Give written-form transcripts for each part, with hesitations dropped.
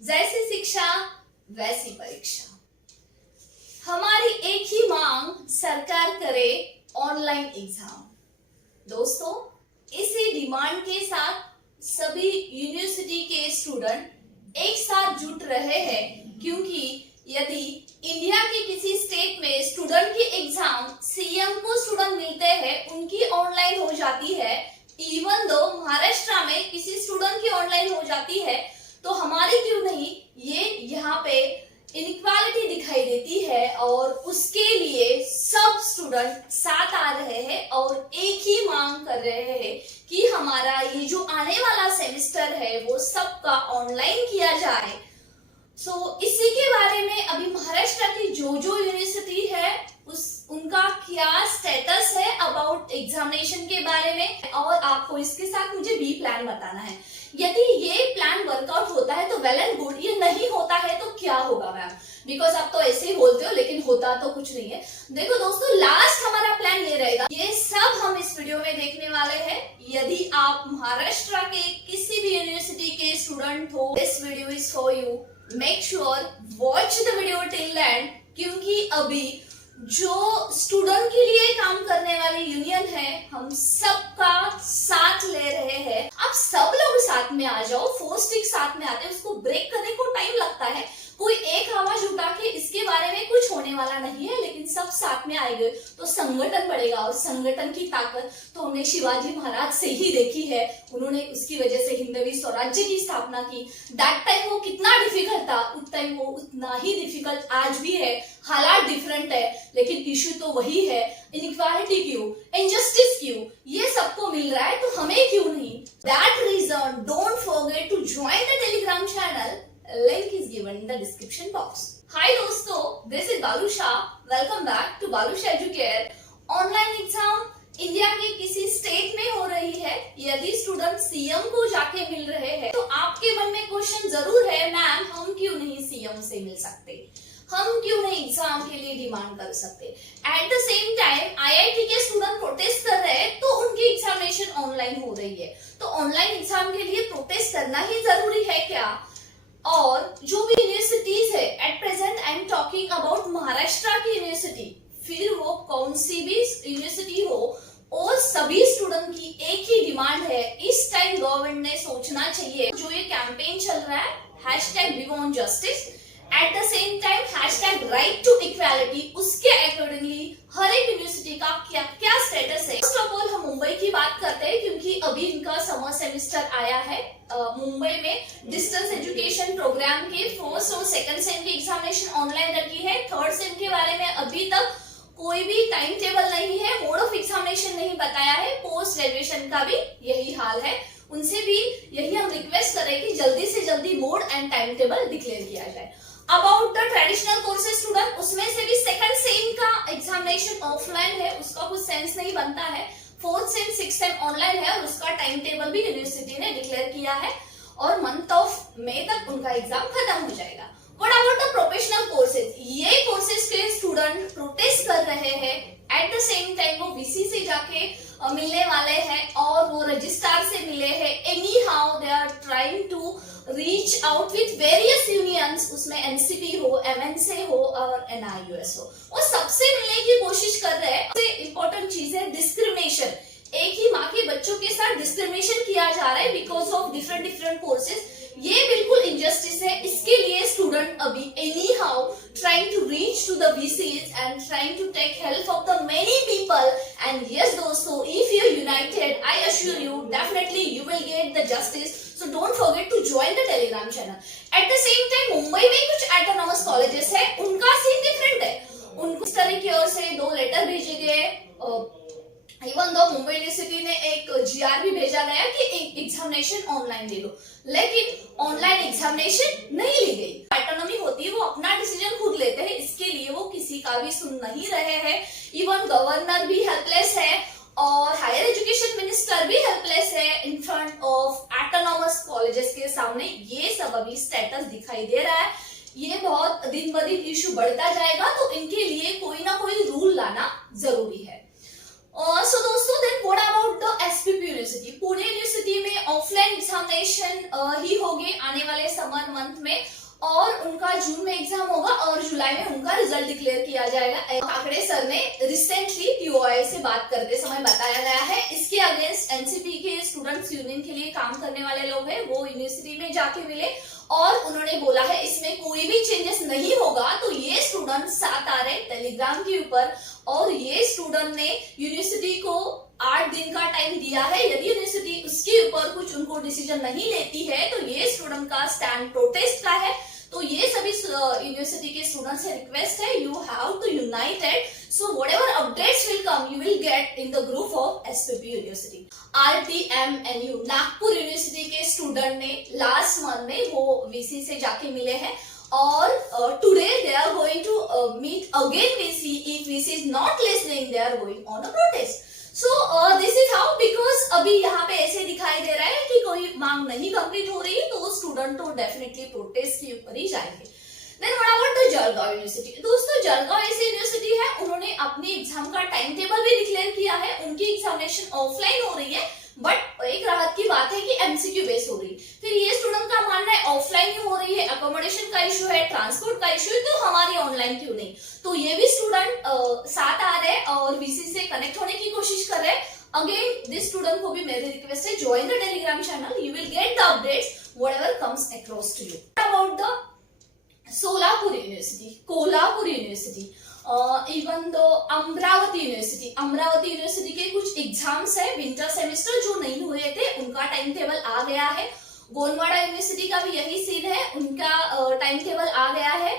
जैसी शिक्षा वैसी परीक्षा। हमारी एक ही मांग, सरकार करे ऑनलाइन एग्जाम। दोस्तों, इसी डिमांड के साथ सभी यूनिवर्सिटी के स्टूडेंट एक साथ जुट रहे हैं, क्योंकि यदि इंडिया के किसी स्टेट में स्टूडेंट की एग्जाम सीएम को स्टूडेंट मिलते हैं, उनकी ऑनलाइन हो जाती है, इवन दो महाराष्ट्र में किसी स्टूडेंट की ऑनलाइन हो जाती है, तो हमारी क्यों नहीं, ये यहाँ पे इनइक्वालिटी दिखाई देती है और उसके लिए सब स्टूडेंट साथ आ रहे हैं और एक ही मांग कर रहे हैं कि हमारा ये जो आने वाला सेमेस्टर है वो सबका ऑनलाइन किया जाए। इसी के बारे में अभी महाराष्ट्र की जो यूनिवर्सिटी है उनका क्या स्टेटस है अबाउट एग्जामिनेशन के बारे में, और आपको इसके साथ मुझे बी प्लान बताना है। यदि ये प्लान वर्कआउट होता है तो वेल एंड गुड, ये नहीं होता है तो क्या होगा मैम? बिकॉज आप तो ऐसे ही बोलते हो लेकिन होता तो कुछ नहीं है। देखो दोस्तों, लास्ट हमारा प्लान ये रहेगा, ये सब हम इस वीडियो में देखने वाले हैं। यदि आप महाराष्ट्र के किसी भी यूनिवर्सिटी के स्टूडेंट हो, this video is for you. Make sure watch the video till and, क्योंकि अभी जो स्टूडेंट के लिए काम करने वाली यूनियन है, हम सबका साथ ले रहे हैं। आप सब लोग साथ में आ जाओ। 4 स्टिक साथ में आते हैं, उसको ब्रेक करने को टाइम लगता है। कोई एक आवाज उठा के इसके बारे में कुछ होने वाला नहीं है, लेकिन सब साथ में आएंगे तो संगठन बढ़ेगा, और संगठन की ताकत तो हमने शिवाजी महाराज से ही देखी है। उन्होंने उसकी वजह से हिंदवी स्वराज्य की स्थापना की। दैट टाइम वो कितना डिफिकल्ट था, उस टाइम वो उतना ही डिफिकल्ट आज भी है। हालात डिफरेंट है लेकिन इश्यू तो वही है। इनइक्वालिटी क्यों, इनजस्टिस क्यों, ये सबको मिल रहा है तो हमें क्यों नहीं? That reason don't forget to join the Telegram channel, link is given in the description box. Hi दोस्तों, this is Balu Shah. Welcome back to Balu Shah educare. Online exam India के किसी स्टेट में हो रही है, यदि स्टूडेंट सीएम को जाके मिल रहे हैं तो आपके मन में क्वेश्चन जरूर है, मैम हम क्यों नहीं सीएम से मिल सकते, हम क्यों नहीं एग्जाम के लिए डिमांड कर सकते? Eight the same time IIT के स्टूडेंट प्रोटेस्ट कर रहे हैं तो उनकी एग्जामिनेशन ऑनलाइन हो रही है, तो ऑनलाइन एग्जाम के लिए प्रोटेस्ट करना ही जरूरी है क्या? और जो भी यूनिवर्सिटीज है, at present I am talking about Maharashtra की यूनिवर्सिटी, फिर वो कौन सी भी यूनिवर्सिटी हो, और सभी स्टूडेंट की एक ही डिमांड है। इस टाइम गवर्नमेंट ने सोचना चाहिए, जो ये कैंपेन चल रहा है #WeWantJustice, eight the same time #RightToEquality, उसके अकॉर्डिंगली हर एक यूनिवर्सिटी का क्या क्या स्टेटस है। फर्स्ट ऑफ ऑल हम मुंबई की बात करते हैं, क्योंकि अभी इनका समर सेमेस्टर आया है। मुंबई में डिस्टेंस एजुकेशन प्रोग्राम के 1st और 2nd सेम की एग्जामिनेशन ऑनलाइन रखी है। 3rd सेम के बारे में अभी तक कोई भी टाइम टेबल नहीं है, मोड ऑफ एग्जामिनेशन नहीं बताया है। पोस्ट ग्रेजुएशन का भी यही हाल है, उनसे भी यही हम रिक्वेस्ट करें कि जल्दी से जल्दी mode and time table declare किया जाए। About the traditional courses student, उसमें से भी 2nd सेम का एग्जामिनेशन ऑफलाइन है, उसका कुछ सेंस नहीं बनता है। 4th same 6th same online है और उसका टाइम टेबल भी यूनिवर्सिटी ने डिक्लेयर किया है, और मंथ ऑफ मई तक उनका एग्जाम खत्म हो जाएगा। What about the professional courses? ये कोर्सेज के स्टूडेंट प्रोटेस्ट कर रहे हैं, एट द सेम टाइम वो वीसी से जाके मिलने वाले हैं और वो रजिस्ट्रार से मिले हैं। Anyhow they are trying to reach out with various unions, उसमें एनसीपी हो, एमएनसे हो और एनआईयूएस हो, वो सबसे मिलने की कोशिश कर रहे हैं। सबसे इंपॉर्टेंट चीज है डिस्क्रिमिनेशन। एक ही माँ के बच्चों के साथ डिस्क्रिमिनेशन किया जा रहा है बिकॉज ऑफ डिफरेंट कोर्सेज। ये बिल्कुल इनजस्टिस है। इसके लिए स्टूडेंट अभी anyhow trying to reach to the VCs and trying to take help of the many people. And yes दोस्तों, if you are united, I assure you definitely you will get the justice. So don't forget to join the Telegram channel. At the same time Mumbai में कुछ autonomous colleges है, उनका scene different है। उनको इस तरह की ओर से 2 लेटर भेजे गए। इवन दो मुंबई यूनिवर्सिटी ने एक GR भी भेजा गया कि एग्जामिनेशन ऑनलाइन ले लो, लेकिन ऑनलाइन एग्जामिनेशन नहीं ली गई। ऑटोनॉमी होती है, वो अपना डिसीजन खुद लेते हैं, इसके लिए वो किसी का भी सुन नहीं रहे हैं। इवन गवर्नर भी हेल्पलेस है और हायर एजुकेशन मिनिस्टर भी हेल्पलेस है in front of autonomous colleges के सामने। ये सब अभी स्टेटस दिखाई दे रहा है। ये बहुत दिन ब दिन इश्यू बढ़ता जाएगा, तो इनके लिए कोई ना कोई रूल लाना जरूरी है। सो दोस्तों, then what about the SPP university? Pune university में ऑफलाइन एग्जामिनेशन ही होंगे आने वाले समर मंथ में, और उनका जून में एग्जाम होगा और जुलाई में उनका रिजल्ट डिक्लेयर किया जाएगा। काकड़े सर ने रिसेंटली टीओआई से बात करते समय बताया गया है। इसके अगेंस्ट एनसीपी के स्टूडेंट्स यूनियन के लिए काम करने वाले लोग हैं, वो यूनिवर्सिटी में जाके मिले और उन्होंने बोला है इसमें कोई भी चेंजेस नहीं होगा। तो ये स्टूडेंट साथ आ रहे टेलीग्राम के ऊपर, और ये स्टूडेंट ने यूनिवर्सिटी को 8 दिन का टाइम दिया है। यदि यूनिवर्सिटी उसके ऊपर कुछ उनको डिसीजन नहीं लेती है तो ये स्टूडेंट का स्टैंड प्रोटेस्ट का है। तो ये सभी यूनिवर्सिटी के स्टूडेंट्स से रिक्वेस्ट है, you have to united, so whatever updates will come you will get in the group of SPP university. RTMNU Nagpur university के स्टूडेंट ने लास्ट मंथ में वो वीसी से जाके मिले हैं, और today they are going to meet again VC. If VC is not listening they are going on a protest. So this is how, because अभी यहाँ पे ऐसे दिखाई दे रहा है कि कोई मांग नहीं कंप्लीट हो रही, तो स्टूडेंट तो डेफिनेटली प्रोटेस्ट के ऊपर ही जाएंगे। Then what about the Jalgaon university? दोस्तों, जलगांव ऐसी यूनिवर्सिटी है, उन्होंने अपनी एग्जाम का टाइम टेबल भी डिक्लेयर किया है। उनकी एग्जामिनेशन ऑफलाइन हो रही है, बट एक राहत की बात है कि एमसीक्यू बेस हो रही है। फिर ये स्टूडेंट का मानना है ऑफलाइन ही हो रही है, अकोमोडेशन का इशू है, ट्रांसपोर्ट का इशू है, तो हमारी ऑनलाइन क्यों नहीं? तो ये भी स्टूडेंट साथ आ रहे हैं और वीसी से कनेक्ट होने की कोशिश कर रहे हैं। अगेन दिस स्टूडेंट को भी मेरी रिक्वेस्ट है, join the Telegram channel, you will get the updates whatever comes across to you. About the Solapur university, Kolhapur university, even though Amravati university के कुछ एग्जाम्स है विंटर सेमेस्टर जो नहीं हुए थे, उनका टाइम टेबल आ गया है। गोलवाड़ा यूनिवर्सिटी का भी यही सीन है, उनका टाइम टेबल आ गया है।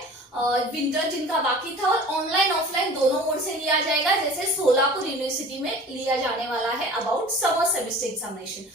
विंटर जिनका बाकी था, और ऑनलाइन ऑफलाइन दोनों मोड से लिया जाएगा, जैसे सोलापुर यूनिवर्सिटी में लिया जाने वाला है about summer semester examination.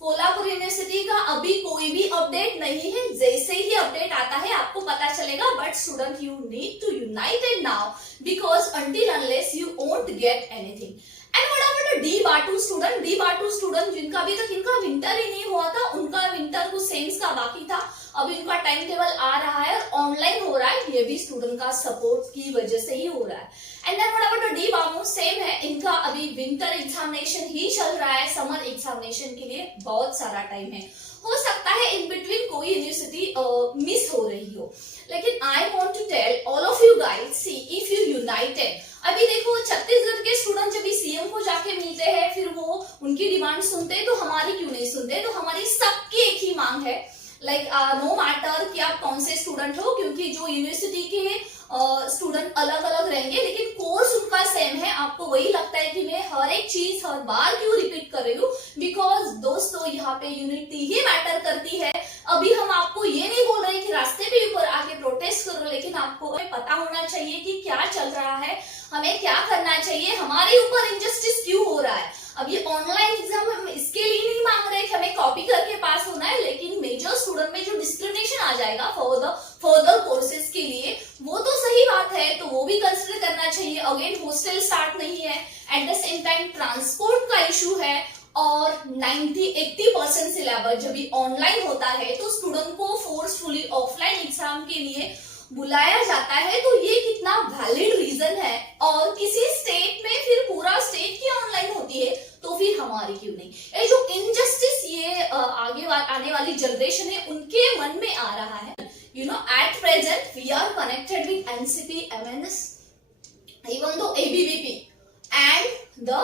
Kolhapur university का अभी कोई भी अपडेट नहीं है, जैसे ही अपडेट आता है आपको पता चलेगा, but student you need to united now, because until unless you won't get anything. And what about the D बाटू स्टूडेंट? डी बाटू स्टूडेंट जिनका अभी तक इनका विंटर ही नहीं हुआ था, उनका विंटर कुछ सेम्स का बाकी था, अभी उनका टाइम टेबल आ रहा है और ऑनलाइन हो रहा है, ये भी स्टूडेंट का सपोर्ट की वजह से ही हो रहा है। And then what about the D BAMU? Same है, इनका अभी विंटर एग्जामिनेशन ही चल रहा है, समर एग्जामिनेशन के लिए बहुत सारा टाइम है। हो सकता है इन बिटवीन कोई यूनिवर्सिटी मिस हो रही हो, लेकिन I want to tell all of you guys, see if you united. अभी देखो, छत्तीसगढ़ के स्टूडेंट जब भी सीएम को जाके मिलते हैं, फिर वो उनकी डिमांड सुनते हैं, तो हमारी क्यों नहीं सुनते? तो हमारी सबकी एक ही मांग है, लाइक नो मैटर कि आप कौन से स्टूडेंट हो, क्योंकि जो यूनिवर्सिटी के स्टूडेंट अलग अलग रहेंगे लेकिन कोर्स उनका सेम है। आपको वही लगता है कि मैं हर एक चीज हर बार क्यों रिपीट कर रही हूँ, बिकॉज दोस्तों यहाँ पे यूनिटी ही मैटर करती है। अभी हम आपको ये नहीं बोल रहे कि रास्ते पे ऊपर आके प्रोटेस्ट करो, लेकिन आपको पता होना चाहिए कि क्या चल रहा है, हमें क्या करना चाहिए, हमारे ऊपर इनजस्टिस क्यों हो रहा है। अब ये ऑनलाइन एग्जाम हम इसके लिए नहीं मांग रहे कि हमें कॉपी करके पास होना है, लेकिन मेजर स्टूडेंट में जो डिस्क्रिमिनेशन आ जाएगा फर्दर कोर्सेज के लिए, वो तो सही बात है, तो वो भी कंसिडर करना चाहिए। अगेन हॉस्टल स्टार्ट नहीं है, eight the same time transport का इशू है, और 90-80% सिलेबस जब भी ऑनलाइन होता है तो स्टूडेंट को फोर्सफुली ऑफलाइन एग्जाम के लिए बुलाया जाता है, तो ये कितना वैलिड रीजन है। और किसी स्टेट में फिर पूरा स्टेट की ऑनलाइन होती है, तो फिर हमारी क्यों नहीं? ये जो इनजस्टिस ये आगे आने वाली जनरेशन है उनके मन में आ रहा है। You know, at present we are connected with NCP, MNS, even though ABVP and the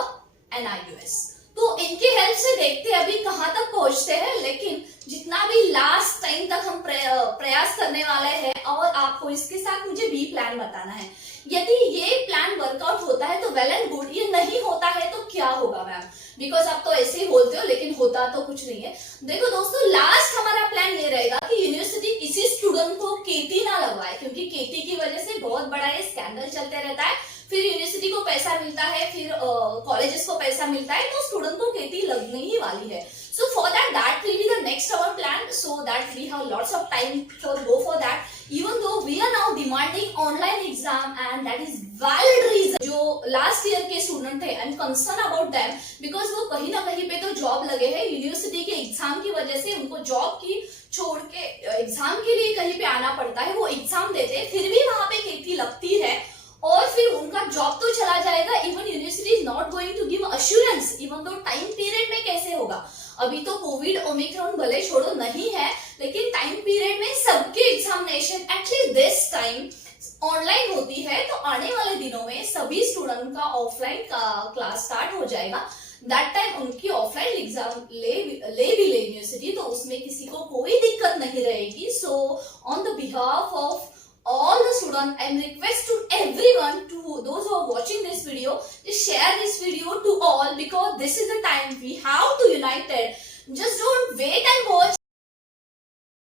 NIUS. तो इनके हेल्प से देखते हैं अभी कहां तक पहुंचते हैं, लेकिन जितना भी लास्ट टाइम तक हम प्रयास करने वाले हैं, और आपको इसके साथ मुझे बी प्लान बताना है। यदि ये प्लान वर्कआउट होता है तो वेल एंड गुड, ये नहीं होता है तो क्या होगा मैम? बिकॉज आप तो ऐसे ही बोलते हो, लेकिन होता तो कुछ नहीं है। देखो दोस्तों, लास्ट हमारा प्लान ये रहेगा कि यूनिवर्सिटी किसी स्टूडेंट को केटी ना लगवाए, क्योंकि केटी की वजह से बहुत बड़ा ये स्कैंडल चलते रहता है। फिर यूनिवर्सिटी को पैसा मिलता है, फिर कॉलेजेस को पैसा मिलता है, तो स्टूडेंट को केटी लगने ही वाली है। So for that will be the next our plan, so that we have lots of time to go for that. Even though we are now demanding online exam, and that is valid reason. जो last year के student थे, I'm concerned about them because वो कहीं ना कहीं पे तो job लगे हैं, यूनिवर्सिटी के एग्जाम की वजह से उनको जॉब की छोड़ के एग्जाम के लिए कहीं पे आना पड़ता है। वो एग्जाम देते हैं, फिर भी वहां पे केटी लगती है, और फिर उनका जॉब तो चला जाएगा। Even university is not going to give examination at least this time online होती है, तो आने वाले दिनों में सभी स्टूडेंट का ऑफलाइन का क्लास स्टार्ट हो जाएगा। दैट टाइम उनकी ऑफलाइन एग्जाम ले भी ले यूनिवर्सिटी, तो उसमें किसी को कोई दिक्कत नहीं रहेगी। So on the behalf of all the students, I am request to everyone, to those who are watching this video, just share this video to all, because this is the time we have to unite it. Just don't wait and watch